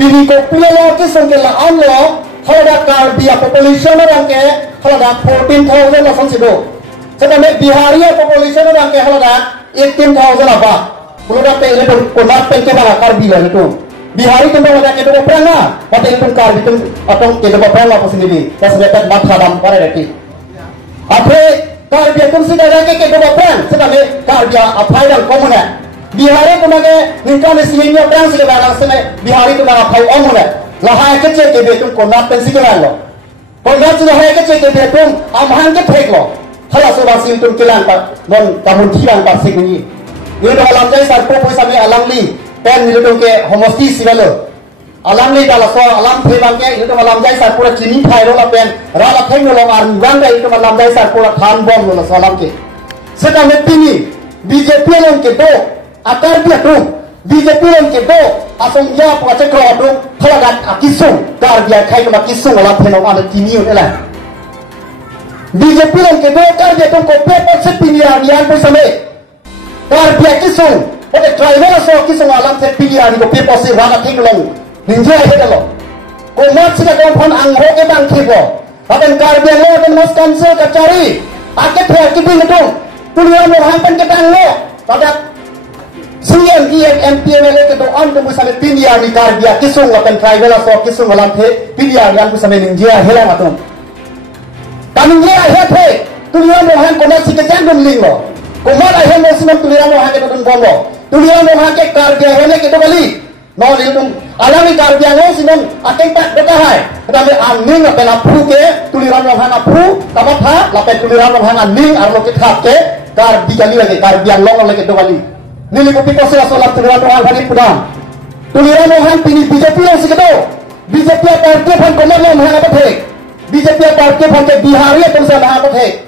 Pini ko pilalo kisong ke la amlo halada Karbia population orang ke halada 14,000 la sansido. Sedangkan Bihari population orang ke halada 18,000 apa. Keluar pe itu konat pe ke bala Karbia itu. Bihari tu orang ke itu perang na. Mata itu Karbi itu atau ke itu perang apa sendiri. Tas dapat mata dam pada detik. Apa Karbia tu sudah ada ke itu perang. Sedangkan Karbia apa yang komunal. Bihari tu naga nikah nasinya perang sih dalam sana Bihari tu naga pay om mana lahai kecil ke betul konat pensi kelan lo konat sudah lahai kecil ke betul amhan ke pek lo halas orang sih tu kelan pak non kamu tiang pak sih ni itu alam jai sarpo pun sampai alam li pen itu tu ke homosti sih lo alam li kalau so alam pembang ke itu alam jai sarpo cini thai lo pen rala theng lo army bangga itu alam jai sarpo than bom lo salam ke sedang ini BJP lo ke do akar dia tu BJP yang kita asal dia pelajar kerja tu kalau dah kisung kar dia kai kena kisung lah penuh ada kini ni lah BJP yang kita kar dia tu kopi pasal pilihan yang pun sama kar dia kisung pada driver so kisung alam se pilihan kopi pasal rana tinggalong ninja itu lo komat sih kalau pun angho ke bang kibo akan kar dia lo dan mas cancel kacari aket dia kibin itu tulisan lo hampan kita angho pada CM, MPMLA ke doan ke musame pindia ni Karbia kisung akan tribal so kisung alam the pindia yang musame ninja helang atom kami ninja he tulian mo han kona sikajang dum lingo komar ahe mo sinam tulian mo han ke dum bongo tulian mo han ke Karbia hele ke bali no lindum alami Karbia ngo sinam akan tak beta hai tetapi aning akan apru ke tulian mo han apru kamatha lape tulian mo han aning arlo ke thap ke Karbia kali lagi Karbia long lagi ke bali nili kopi kau sila solat tuliran orang hari pudam tuliran orang pini BJP yang segitu BJP parti pun komer yang mahal apa thek BJP parti pun ke Bihari pun saya mahal apa thek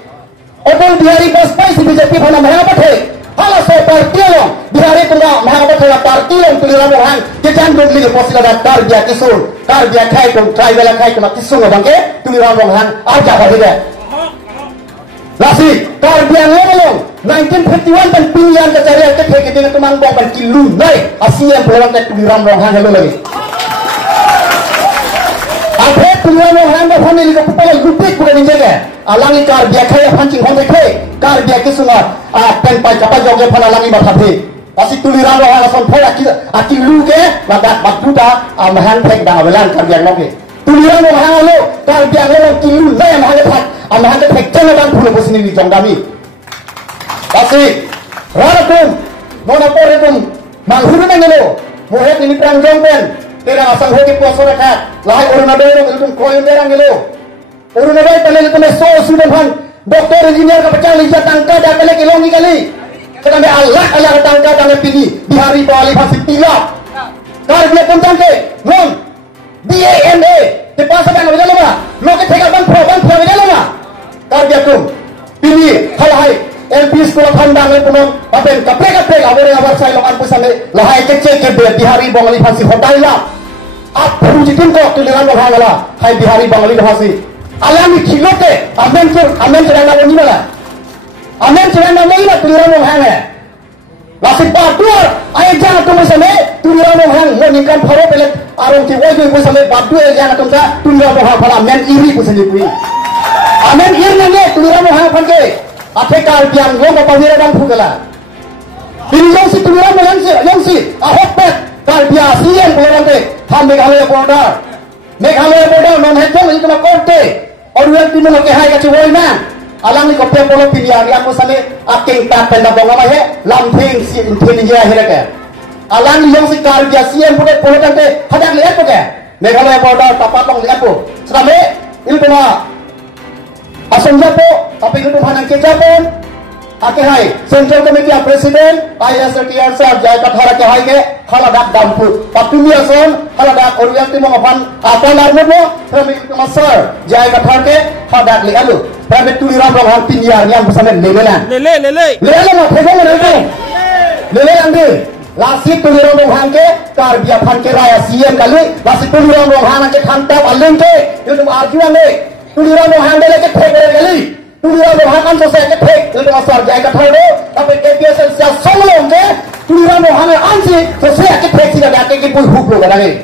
Oton Bihari Bajpai si BJP pun mahal apa thek halah so parti yang Bihari pun mahal apa thek parti yang tuliran orang kejan dong lagi posila dah Karbia kisul Karbia kai dong tribal kai kena kisul orang ke tuliran orang aja apa dia Nasi Karbia ngomong 1951 dan pilihan kecarian ke dengan teman bong dan kilu naik asyik pulang ke tuliran rohan hello lagi apa tuliran rohan dah family ke kepala lupik bukan injaga alangi Karbia kaya pancing honde kaya Karbia kisunga pen pai kapal joge pada alangi bathapi asyik tuliran rohan ason phola akilu ke badat batuta amahan pek dah awalan Karbia loge tuliran rohan lo Karbia lo kilu naik amahan pek jangan pulau posini di jonggami Kasih, rarakum, nona porekum, manghuru nangelo, mohet ini perang jongben, tera asal hoki puasa rakat, lahai urun abero ngelitum koin derang ngelo, urun abero tali ngelitum so sudah han, doktor engineer kapacang lihat tangka dah kali kilongi kali, sedang be Allah tangka tangga pini, Bihari bawali pasti tilap, kar dia tentang ke, non, BAMA, dipasa bang abelo ma, lo ke tega bang pro abelo ma, kar dia tum, pini halai LP sekolah pandang ni pun apa yang kapek awal yang awal saya lakukan pusat lahai kecil ke Bihari Bangali pasti hotai lah apa hujan kok tulisan orang lah hai Bihari Bangali pasti alami kilote amen cerita nama ni mana amen cerita nama ni mana tulisan orang ni nasib batur ayah jangan tu misalnya tulisan orang mau nikah baru pelet arung tiwai tu misalnya batur jangan tu misalnya tulisan orang pada amen iri misalnya pui amen iri ni tulisan orang pakai Apa Karbia ngom apa dia bang pugala. Ini yang si tuliran yang si ahopet Karbia sian pulang deh. Ham Meghalaya border non hejong itu nak korte. Orang tu nak kehai kacu woi na. Alang ni kopi polo pilihan yang musane aking tak penda bonga mah he lamping si intelligence akhirnya. Alang yang si Karbia sian polo deh. Hadak lihat pun ke. Meghalaya border tapatong lihat pun. Selama ini pernah asal japo, tapi itu mana kejapon? Akhirnya Central Committee Presiden, ISRTR sah jaya kathara ke hai ke, kalau dak dampu. Tapi dia son, kalau dak orang tu mengapan apa narmut lo, kami itu masar jaya kathara ke, kalau dak lihat lo. Kami tuliran orang pinjam yang bersama lele. Lele mah, pegang mana itu? Lele ambil. Lasik tuliran orang ke, Karbia pan ke raya sian kali, lasik tuliran orang ke kantap alun ke, itu arguan le. Tuliran orang dia lagi pek kali. Tuliran orang kan selesai ke pek. Itu asal jaya katharo. Tapi KPS siap solong ke. Tuliran orang ansi selesai ke pek sih dah ke pun huk lo kadang ni.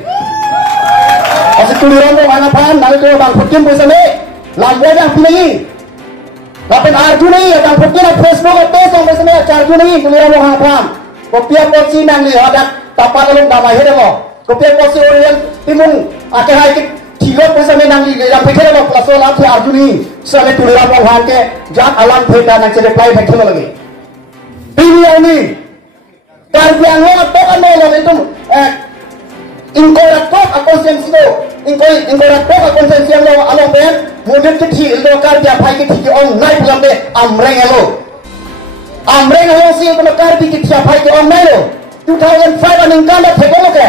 tuliran dong anak paham nanti kalau bang Putin bisa nih lagu yang pilih tapi Arjuna ini yang Putin Facebook atau Facebook bisa nih Arjuna ini tuliran dong anak paham kopiah porsi nanti ada tapak dalam damai hidup lo kopiah porsi orang timung akhir hari tiga bisa nih nanti yang pikir lo kelas olah si Arjuna ini sampai tuliran dong anak ke jat alam beda nanti reply betul lagi pilih ini karbiang lo atau kan lo itu ingkoratok akonsensi lo ingkoratok akonsensi yang lo along ben mudah kecil lo karbiang pai kecil on naik dalam deh amreng lo sih kalau karbi kecil pai ke on naik lo 2005 aningkan dah teko lo ke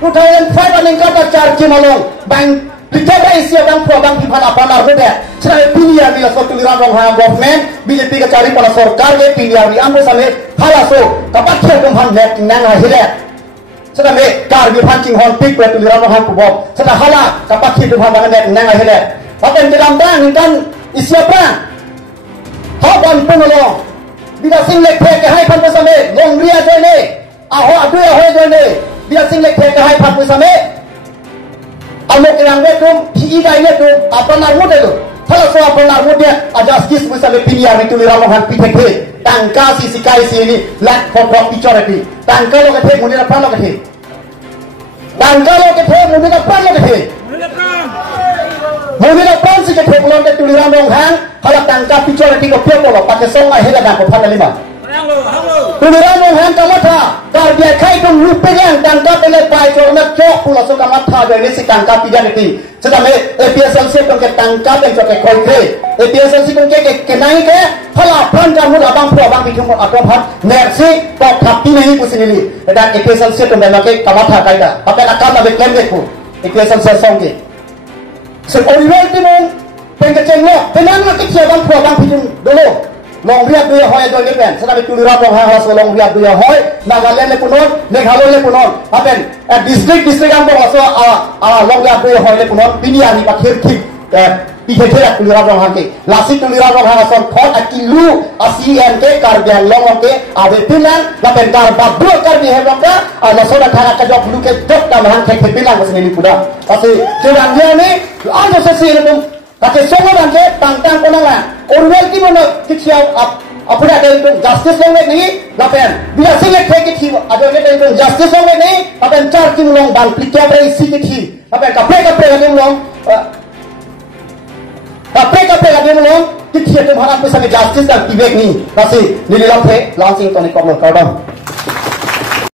2005 aningkan dah charge malong bang kita isi bang program pipan apa narko deh sekarang pilihan bila suatu liran orang hang government BJP ke cari pada sorkar ke pilihan di ambil sampai halaso kapan dia kemhan net nang akhirnya sekarang me karbi pancing hon pik betul liran orang hang kubok sekarang hala kapan dia kemhan bangan net nang akhirnya apa yang dalam tang kan isi apa hawan penolo bila singlek ke hai pan sampai long ria jone aho adu aho jone bila singlek ke hai pan sampai alok yang betul, hidai itu apa narmud itu. Kalau soal apa narmud dia ada skis misalnya pilihan itu liramohan PTK, tangka si kai si ini lack of opportunity. Tangka lo kethe muni apa lo kethe. Tangka lo kethe muni apa lo kethe. Muni apa si kethe pulang ke liramohan kalau tangka opportunity ko pia polo pakai songa hela dah ko pada lima. Liramohan kamu tha, karbiak kai ko lupegang tangka pele pai ko nak cok pula so kamu tha dari si tangka pijan itu. Sedang APSLC ko ke tangka dan ko ke koi APSLC ko ke naik ke halapan kamu abang pro abang bikin atau apa nersi ko tapi nahi ko sini dan APSLC ko memang ke kamu tha kai dah. Apa nak kamu beklaim ko APSLC song ke. So original tu mung pengkeceng lo, tenang nak kecil abang pro abang bikin dulu. Long riap dua hoy dua ni kan, sedang tuliran long hang hasil long riap dua hoy, Nagaland le punon, Meghalaya le punon, apa? District yang bawa so long riap dua hoy le punon, pilihan ni pakai kip, pikir tuliran long hang ke, lasi tuliran long hang hasil thot akilu, ASEAN ke, karbian long ke, ada pilihan, lapen karbab dua karbi hebat ke, laso dah thara kajok lu ke, jok dalam hang ke pilihan macam ni pula, pasti jangan dia ni, ada sesuatu ni. Pakai semua bangke tantang penala. Orang ki mana kecil apa ada itu justice long ni, lapan bila select kecil ada itu justice long ni, lapan car ki long bang pikir berisi kecil, lapan kapre lagi long, kapre lagi long kecil tu harap bersama justice dan tibek ni, pasti nilai langsing tu ni kau